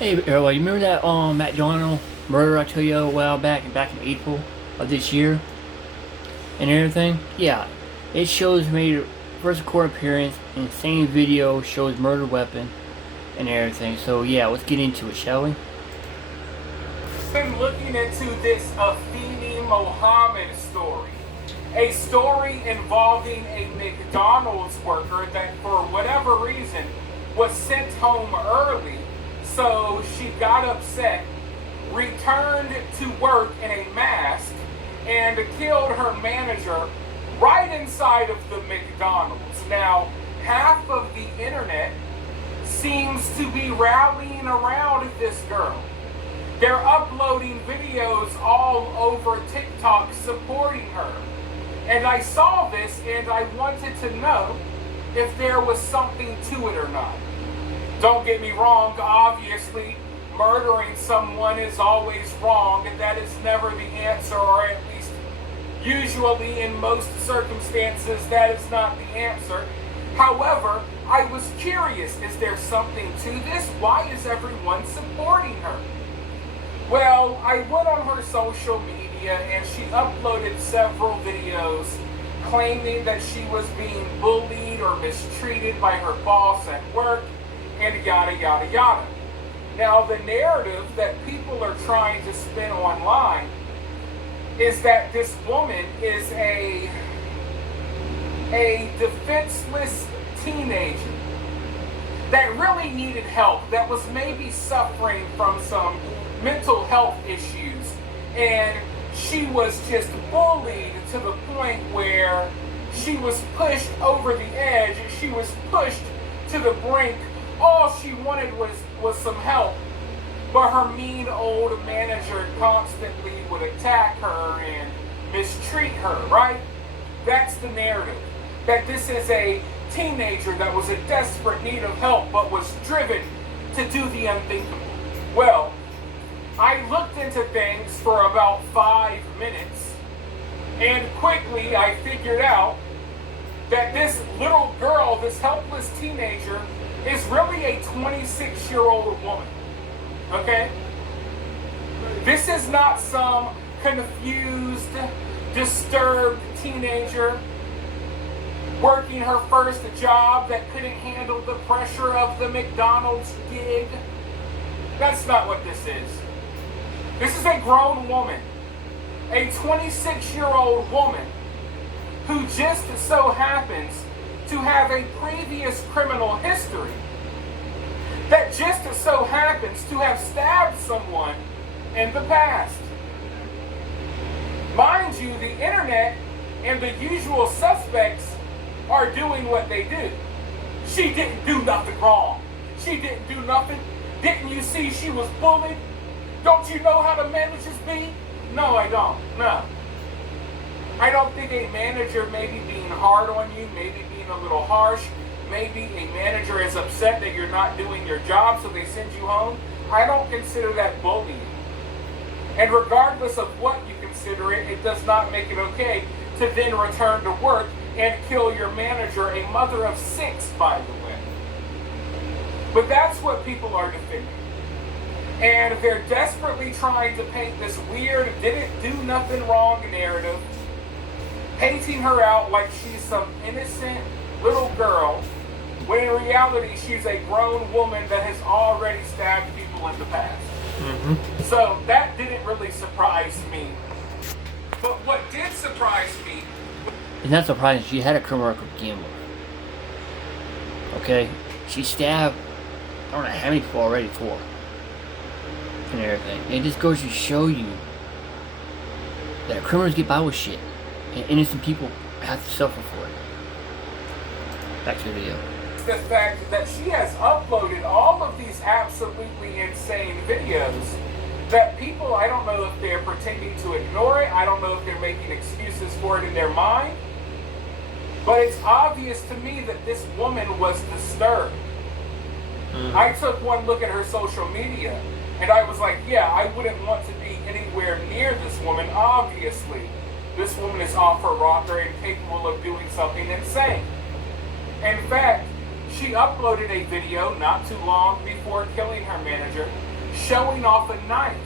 Hey, everybody, you remember that Matt Jono murder I told you a while back in April of this year and everything? Yeah, it shows made first court appearance, insane video, shows murder weapon and everything. So yeah, let's get into it, shall we? Been looking into this Afeni Mohammed story. A story involving a McDonald's worker that, for whatever reason, was sent home early. So she got upset, returned to work in a mask, and killed her manager right inside of the McDonald's. Now, half of the internet seems to be rallying around this girl. They're uploading videos all over TikTok supporting her. And I saw this and I wanted to know if there was something to it or not. Don't get me wrong, obviously, murdering someone is always wrong, and that is never the answer, or at least usually in most circumstances, that is not the answer. However, I was curious, is there something to this? Why is everyone supporting her? Well, I went on her social media and she uploaded several videos claiming that she was being bullied or mistreated by her boss at work and yada yada yada. Now, the narrative that people are trying to spin online is that this woman is a defenseless teenager that really needed help, that was maybe suffering from some mental health issues, and she was just bullied to the point where she was pushed over the edge, she was pushed to the brink. All she wanted was some help, but her mean old manager constantly would attack her and mistreat her, right? That's the narrative. That this is a teenager that was in desperate need of help but was driven to do the unthinkable. Well, I looked into things for about 5 minutes, and quickly I figured out that this little girl, this helpless teenager, is really a 26-year-old woman. Okay? This is not some confused, disturbed teenager working her first job that couldn't handle the pressure of the McDonald's gig. That's not what this is. This is a grown woman, a 26-year-old woman who just so happens to have a previous criminal history, that just so happens to have stabbed someone in the past. Mind you, the internet and the usual suspects are doing what they do. She didn't do nothing wrong. She didn't do nothing. Didn't you see she was bullied? Don't you know how the managers be? No, I don't. No. I don't think a manager maybe being hard on you, maybe being a little harsh, maybe a manager is upset that you're not doing your job, so they send you home. I don't consider that bullying. And regardless of what you consider it, it does not make it okay to then return to work and kill your manager, a mother of 6, by the way. But that's what people are defending. And they're desperately trying to paint this weird, didn't do nothing wrong narrative, painting her out like she's some innocent little girl, when in reality she's a grown woman that has already stabbed people in the past. Mm-hmm. So that didn't really surprise me. But what did surprise me... It's not surprising, she had a criminal record to begin with. Okay? She stabbed, I don't know how many people already for. And everything. It just goes to show you that criminals get by with shit, and innocent people have to suffer for it. Back to the video. The fact that she has uploaded all of these absolutely insane videos that people, I don't know if they're pretending to ignore it, I don't know if they're making excuses for it in their mind, but it's obvious to me that this woman was disturbed. I took one look at her social media, and I was like, yeah, I wouldn't want to be anywhere near this woman. Obviously, this woman is off her rocker and capable of doing something insane. In fact, she uploaded a video not too long before killing her manager showing off a knife,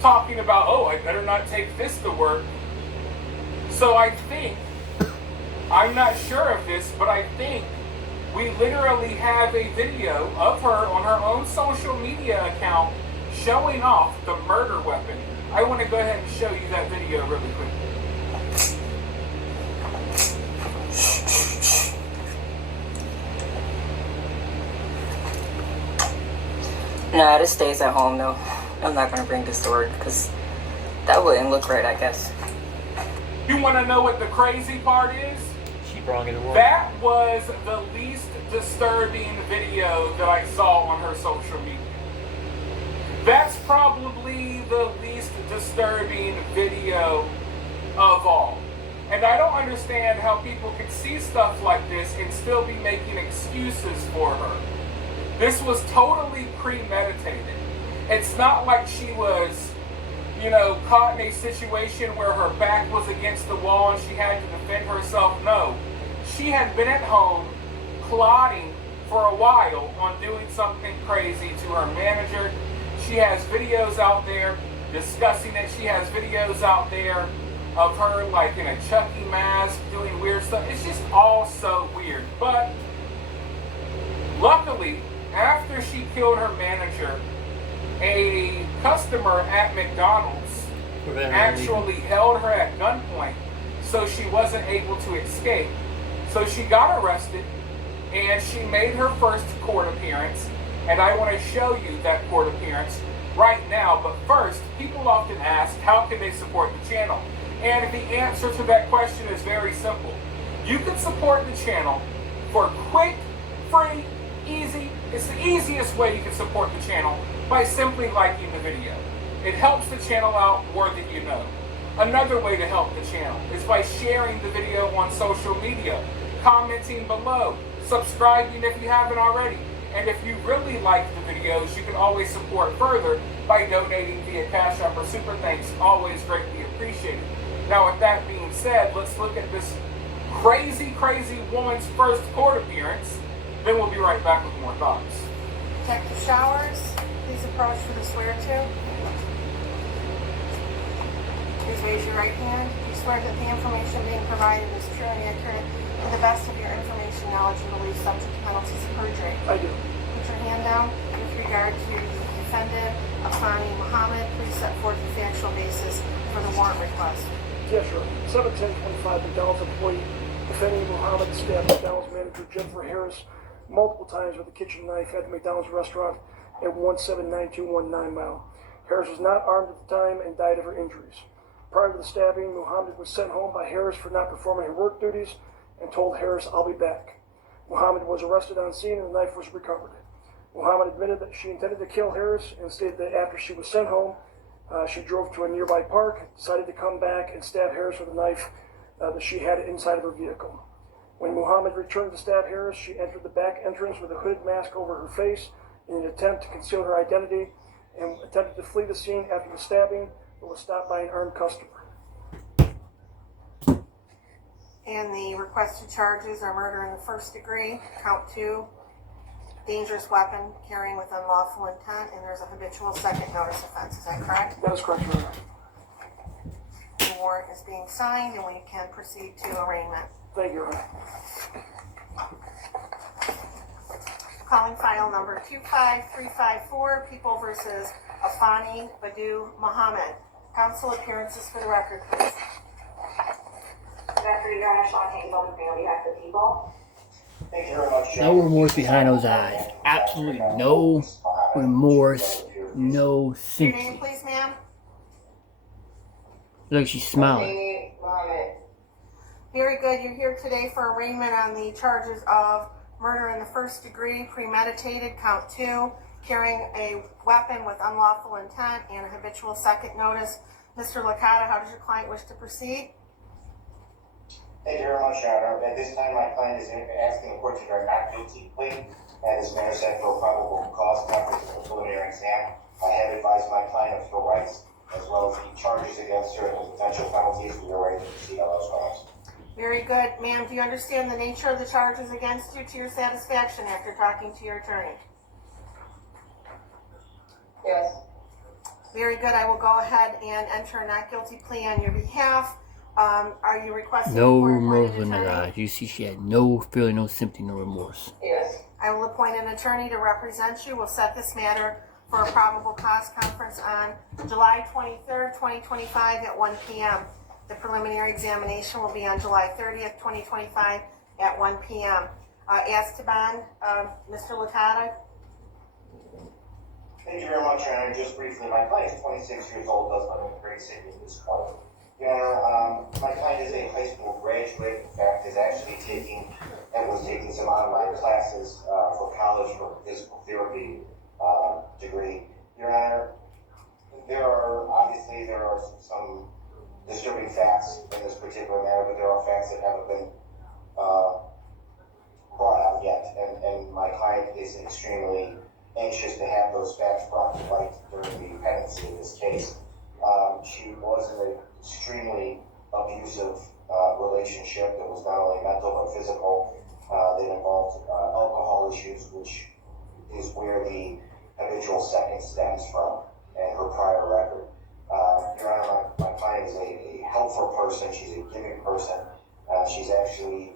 talking about, oh, I better not take this to work. So I think, I'm not sure of this, but I think we literally have a video of her on her own social media account showing off the murder weapon. I want to go ahead and show you that video really quick. Nah, this stays at home though. I'm not gonna bring this to work because that wouldn't look right, I guess. You want to know what the crazy part is? She brought it to work. That was the least disturbing video that I saw on her social media. That's probably the least disturbing video of all. And I don't understand how people could see stuff like this and still be making excuses for her. This was totally premeditated. It's not like she was, caught in a situation where her back was against the wall and she had to defend herself. No. She had been at home plotting for a while on doing something crazy to her manager. She has videos out there discussing it. She has videos out there of her like in a Chucky mask doing weird stuff. It's just all so weird. But luckily, after she killed her manager, a customer at McDonald's actually held her at gunpoint so she wasn't able to escape. So she got arrested and she made her first court appearance. And I want to show you that court appearance right now. But first, people often ask, how can they support the channel? And the answer to that question is very simple. You can support the channel for quick, free, easy. It's the easiest way you can support the channel by simply liking the video. It helps the channel out more than you know. Another way to help the channel is by sharing the video on social media, commenting below, subscribing if you haven't already. And if you really like the videos, you can always support further by donating via Cash App or Super Thanks. Always greatly appreciated. Now, with that being said, let's look at this crazy, crazy woman's first court appearance. Then we'll be right back with more thoughts. Detective Showers, please approach for the swear to. Please raise your right hand. Do you swear that the information being provided is true and accurate to the best of your information, knowledge, and belief, subject to penalties of perjury? I do. Put your hand down. With regard to the defendant, Afani Muhammad, please set forth the factual basis for the warrant request. Yes, sure. 7/10/25, McDonald's employee defending Muhammad stabbed McDonald's manager Jennifer Harris multiple times with a kitchen knife at the McDonald's restaurant at 179219 Mile. Harris was not armed at the time and died of her injuries. Prior to the stabbing, Muhammad was sent home by Harris for not performing her work duties and told Harris, "I'll be back." Muhammad was arrested on scene and the knife was recovered. Muhammad admitted that she intended to kill Harris and stated that after she was sent home, she drove to a nearby park, decided to come back and stab Harris with a knife that she had inside of her vehicle. When Muhammad returned to stab Harris, she entered the back entrance with a hooded mask over her face in an attempt to conceal her identity and attempted to flee the scene after the stabbing, but was stopped by an armed customer. And the requested charges are murder in the first degree, count 2, dangerous weapon, carrying with unlawful intent, and there's a habitual second notice offense. Is that correct? That is correct, Your Honor. The warrant is being signed and we can proceed to arraignment. Thank you, Your Honor. Calling file number 25354, People versus Afani Badu Muhammad. Counsel appearances for the record, please. Good afternoon, Your Honor. Sean Hayes on behalf of the people. Thank you very much. No remorse behind those eyes. Absolutely no remorse, no Your name, sympathy. please, ma'am. Look, she's smiling. Very good. You're here today for arraignment on the charges of murder in the first degree, premeditated, count 2, carrying a weapon with unlawful intent, and a habitual second notice. Mr. Licata, how does your client wish to proceed? Thank you very much, Your Honor. At this time, my client is asking the court to enter a not guilty plea, and this matter set for a probable cause conference of a preliminary exam. I have advised my client of her rights, as well as the charges against her and the potential penalties. We are ready to proceed on those grounds. Very good. Ma'am, do you understand the nature of the charges against you to your satisfaction after talking to your attorney? Yes. Very good. I will go ahead and enter a not guilty plea on your behalf. Are you requesting No a court remorse appointed in her attorney? eyes. You see, she had no feeling, no sympathy, no remorse. Yes. I will appoint an attorney to represent you. We'll set this matter for a probable cause conference on July 23rd, 2025 at 1 p.m. The preliminary examination will be on July 30th, 2025 at 1 p.m. As to bond, Mr. Licata. Thank you very much, Your Honor. Just briefly, my client is 26 years old, does live in the great city of East Coast. Your Honor, my client is a high school graduate. In fact, is actually was taking some online classes for college for a physical therapy degree. Your Honor, there are some disturbing facts in this particular matter, but there are facts that haven't been brought out yet, and my client is extremely anxious to have those facts brought to light during the pendency of this case. She was in an extremely abusive relationship that was not only mental but physical. That involved alcohol issues, which is where the habitual second stems from, and her prior record. Your Honor, my client is a helpful person. She's a giving person. She's actually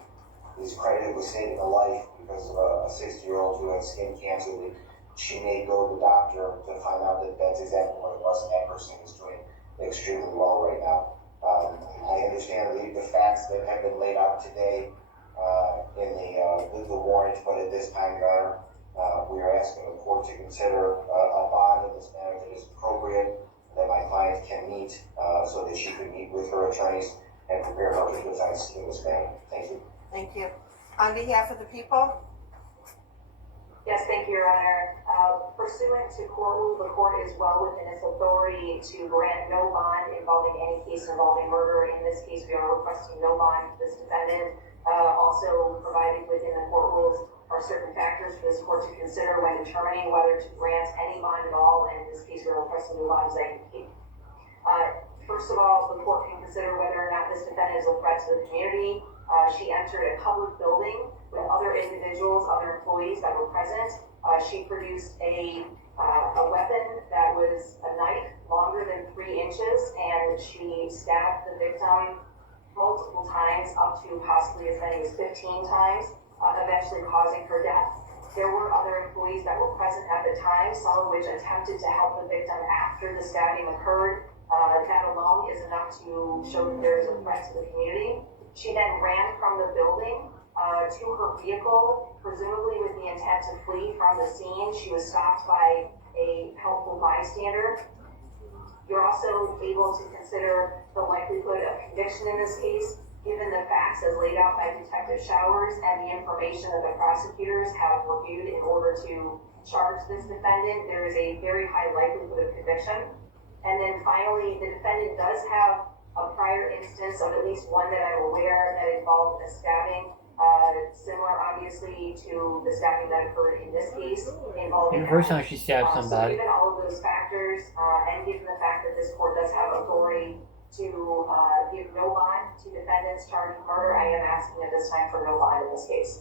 is credited with saving a life because of a 60-year-old who had skin cancer that she may go to the doctor to find out that that's exactly what it was, and that person is doing extremely well right now. I understand the facts that have been laid out today in the warrant, but at this time, Your Honor, we are asking the court to consider a bond in this matter that is appropriate, that my client can meet, so that she can meet with her attorneys and prepare her to defense in this matter. Thank you. Thank you. On behalf of the people. Yes, thank you, Your Honor. Pursuant to court rule, the court is well within its authority to grant no bond involving any case involving murder. In this case, we are requesting no bond for this defendant. Also provided within the court rules are certain factors for this court to consider when determining whether to grant any bond at all, and in this case, we are requesting no bond as I indicate. First of all, the court can consider whether or not this defendant is a threat to the community. She entered a public building with other individuals, other employees that were present. She produced a weapon that was a knife longer than 3 inches, and she stabbed the victim multiple times, up to possibly as many as 15 times, eventually causing her death. There were other employees that were present at the time, some of which attempted to help the victim after the stabbing occurred. That alone is enough to show that there is a threat to the community. She then ran from the building to her vehicle, presumably with the intent to flee from the scene. She was stopped by a helpful bystander. You're also able to consider the likelihood of conviction in this case, given the facts as laid out by Detective Showers and the information that the prosecutors have reviewed in order to charge this defendant. There is a very high likelihood of conviction. And then finally, the defendant does have a prior instance of at least one that I'm aware that involved a stabbing, similar obviously to the stabbing that occurred in this case involving. The first time she stabbed somebody. So given all of those factors, and given the fact that this court does have authority to give no bond to defendants charged with murder, I am asking at this time for no bond in this case.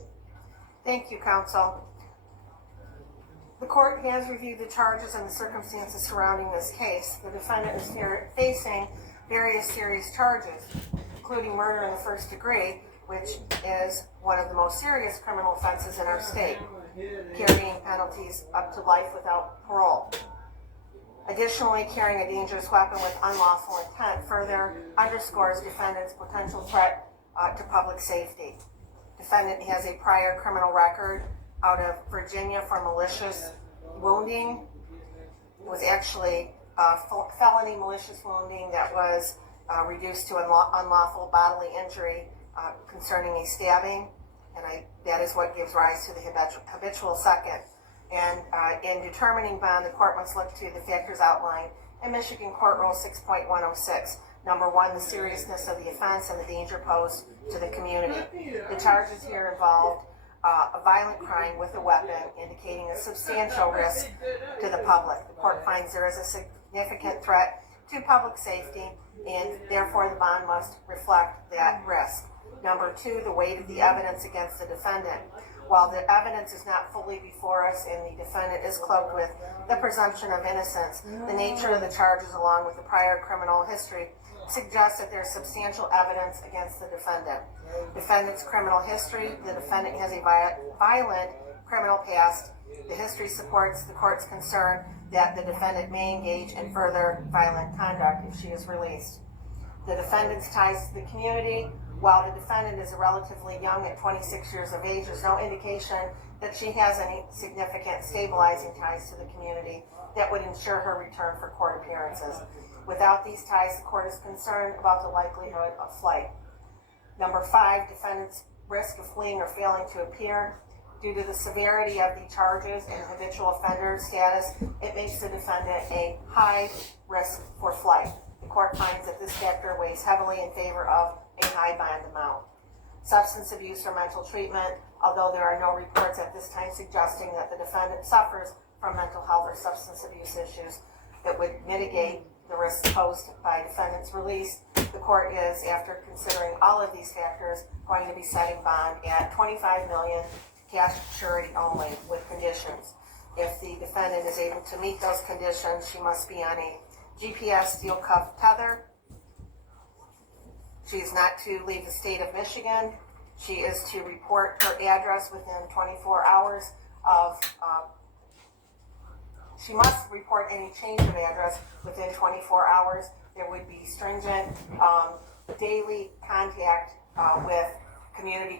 Thank you, counsel. The court has reviewed the charges and the circumstances surrounding this case. The defendant is facing various serious charges, including murder in the first degree, which is one of the most serious criminal offenses in our state, carrying penalties up to life without parole. Additionally, carrying a dangerous weapon with unlawful intent further underscores defendant's potential threat to public safety. Defendant has a prior criminal record out of Virginia for malicious wounding. It was actually felony malicious wounding that was reduced to unlawful bodily injury concerning a stabbing, and that is what gives rise to the habitual second. And in determining bond, the court must look to the factors outlined in Michigan Court Rule 6.106. Number 1, the seriousness of the offense and the danger posed to the community. The charges here involved a violent crime with a weapon, indicating a substantial risk to the public. The court finds there is a significant threat to public safety, and therefore the bond must reflect that risk. Number 2, the weight of the evidence against the defendant. While the evidence is not fully before us and the defendant is cloaked with the presumption of innocence, the nature of the charges along with the prior criminal history suggests that there's substantial evidence against the defendant. Defendant's criminal history: the defendant has a violent criminal past. The history supports the court's concern that the defendant may engage in further violent conduct if she is released. The defendant's ties to the community: while the defendant is relatively young at 26 years of age, there's no indication that she has any significant stabilizing ties to the community that would ensure her return for court appearances. Without these ties, the court is concerned about the likelihood of flight. Number 5, defendant's risk of fleeing or failing to appear. Due to the severity of the charges and habitual offender status, it makes the defendant a high risk for flight. The court finds that this factor weighs heavily in favor of a high bond amount. Substance abuse or mental treatment: although there are no reports at this time suggesting that the defendant suffers from mental health or substance abuse issues that would mitigate the risk posed by defendant's release, the court is, after considering all of these factors, going to be setting bond at $25 million, cash surety only, with conditions. If the defendant is able to meet those conditions, she must be on a GPS steel cuff tether. She is not to leave the state of Michigan. She is to report her address within 24 hours of, she must report any change of address within 24 hours. There would be stringent daily contact with community